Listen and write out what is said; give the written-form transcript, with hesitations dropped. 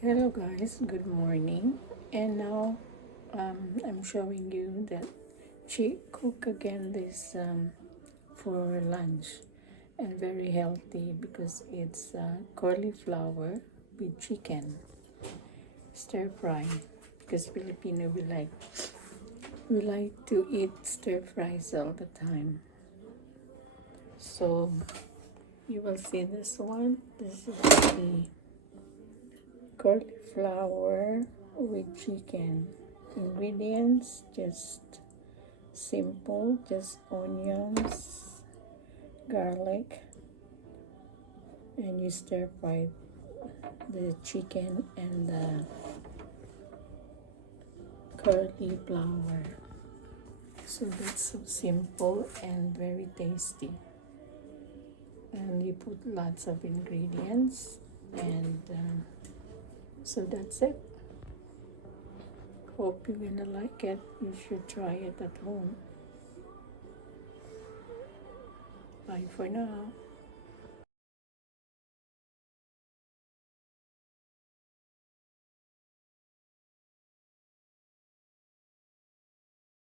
Hello guys, good morning. And now I'm showing you that Chie cook again this for lunch, and very healthy because it's cauliflower with chicken stir fry, because Filipino we like to eat stir fries all the time. So you will see this one. This is the cauliflower with chicken. Ingredients just simple, just onions, garlic, and you stir fry the chicken and the cauliflower. So that's so simple and very tasty. And you put lots of ingredients, and so that's it. Hope you're gonna like it. You should try it at home. Bye for now.